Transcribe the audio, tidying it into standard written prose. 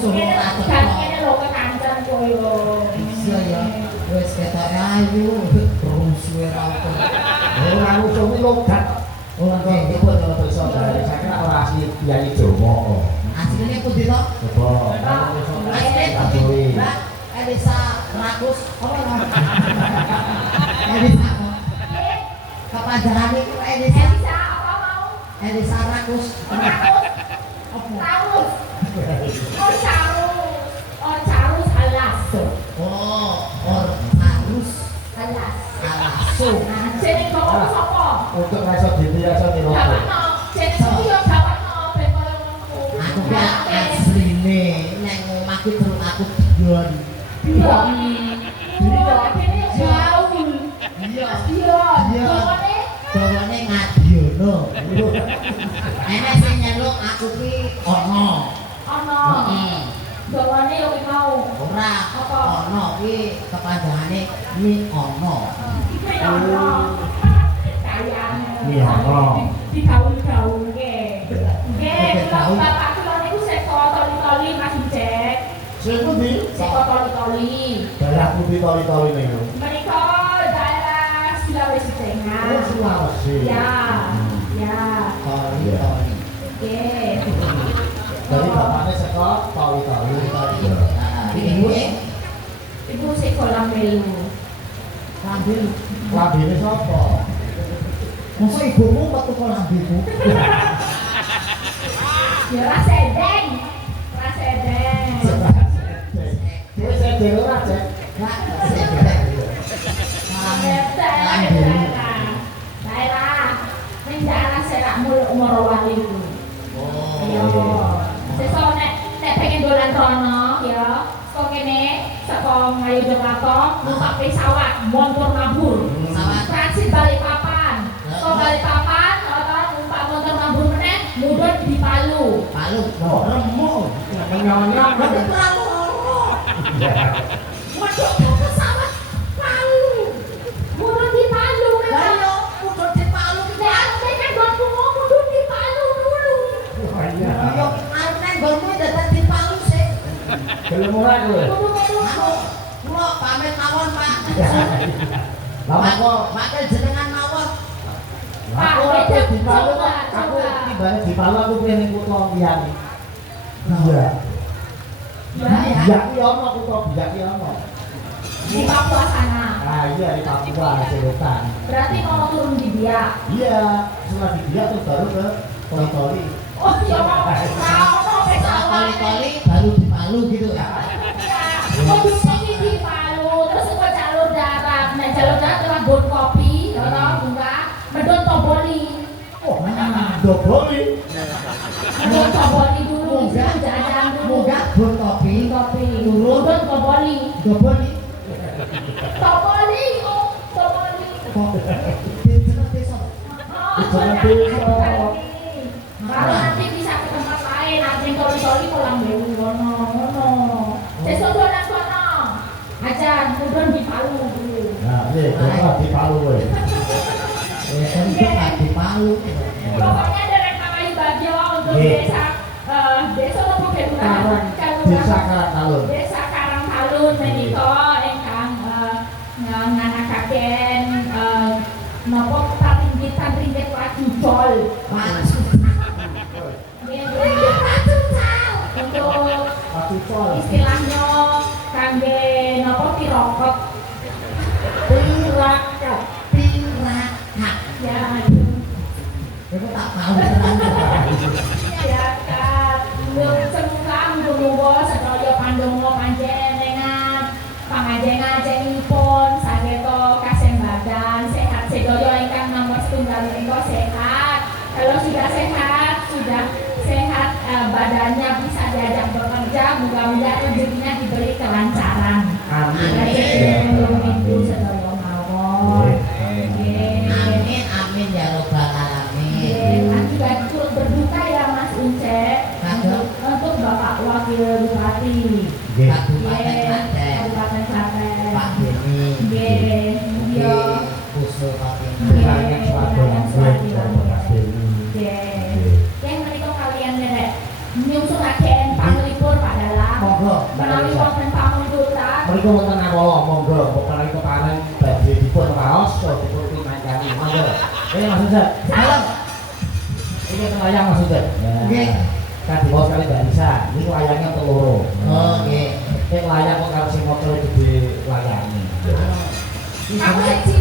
musuh ora kan teko. kene lho kekancan kowe yo. Iya ya. Wis ketok ayu rusuhe ra apa. Ora musuh kuwi logat. Oh, Kok iku ora bisa dari saya kira ora asli Kyai Jomo kok. asline putih to? Coba. Asline putih. Mbak, Elisa Rakus apa no? Elisa apa? Kepanjangan itu Elisa. Bisa apa mau? Elisa Rakus. Taurus. Oh, Carus. Oh, Carus Alaso. Oh, or harus Alas. alaso. Nah, jeneng bapak sapa? Untuk rasa diri rasa nirono. Gawakno. Jeneng iki yo gawakno ben koyo ngono. Aku kan asline nang omahku terus aku dion. Iya. Iya, kene jauh. Iya. Iya. Iya. Bawane Bawane ngadiono. Enek sing nyeluk aku ki ono. ana. Heeh. Bawane yo ki mau. Ora Apa? ono ki kepanjangane mi ono. Ono. Kayane. Iya, ono. Digaul-gaulke. Nggih, bapak kula niku seko toli-toli Mas Cek. Sing pundi? Seko toli-toli. Daerah putih toli-toli niku. Menika daerah Sulawesi Oh, Tengah. Sulawesi. Ya. Ya. Toli. Nggih. Dari bapaknya seko toli-toli. Nah, ibu Ibu seko Lamelu. lambil. Lambene sapa? Masa ibumu metu kok lambilmu? Ya rasedeng. Rasedeng. Kowe sedhe ora, Cek? Enggak, sedek. Daerah ning daerah Serak Morowali itu. Iya. Sesuk nek pengen dolan rono ya, kok kene saka Ngayogyakarta numpak pesawat montor mabur. Transit Balikpapan. Kok Balikpapan numpak montor mabur meneh mudhun di Palu. Palu. Oh, remuk. Nyonyong. Berarti terlalu loro. Waduh, pesawat Palu. Mudhun di Palu Lah memang. yo kudu di Palu ki. Nek aku pengen gonku mudhun di Palu dulu. Wah, iya. Yo arep nang nggonmu dadak di Palu sih. Gelem ora kowe? Aku kula pamit mawon, Pak. Lah kok Pakai jenengan mawon. aku ora di Palu kok. Aku tibane di Palu aku pengen kutha liyane. Iya. Ya. Biak ki ono kutha Biak ki ono. Di Papua sana. Ah iya di Papua Selatan. Berarti mau turun di Biak. Iya, setelah di Biak terus baru ke Toli-Toli. Oh iya mau pesawat. Kali-kali baru di Palu gitu ya. Oh bisa di Palu. Terus ke jalur darat. Nah jalur darat lewat Bon Kopi. Orang buka. Medon Toboli. Oh, Doboli. Medon Toboli dulu. Jajan dulu. Munggah bon kopi, Kopi. Medon Toboli. doboli. Toboli. Oh Toboli. Kok jeneng desa. Kalau nanti bisa ke tempat lain, nanti toli-toli pulang dulu, ngono. Sesuk dolan kono. Ajan, mudun di Palu dulu. Nah, iya, kok di Palu kowe. Tentu kan di Palu. Pokoknya dari Kayu Bagio untuk Iya. desa apa Karang, Desa Karangtalun. Desa Karangtalun menika ingkang nganakaken napa ringgit waju jol. Untuk Aku col. istilahnya kangge napa pirokot Pirakat, pirakat. ya Aku tak tahu tenan. ya kan sengkang muga sedaya pandonga panjenengan pangajengan-ajenipun sageta kasembadan sehat sedaya ingkang nomor setunggal menika sehat. Kalau sudah sehat badannya bisa diajak bekerja, mudah-mudahan rezekinya diberi kelancaran. Amin. Itu sedaya mawon. Nggih. Amin, amin ya robbal alamin. Kan juga turut berduka ya Mas Unce untuk Bapak Wakil Bupati. Nggih. Kabupaten Klaten, Kabupaten Klaten. Pak Beni, Nggih. Iya. Usul Pak Beni. Banyak suatu konflik sama Mas Dewi. Nggih. Yang menika kalian derek nyungsulaken panglipur Pak Dalang. wonten awala monggo pokoke kepanen badhe dipun raos so dipun pimancani monggo. Mas Ustaz. Salam. Ini wayang Mas Ustaz. Nggih. Kan diwaos kali Mbak Anissa, ini wayangnya teloro. Oh, nggih. Sing layang kok karo sing motor gede layangnya. Aku sih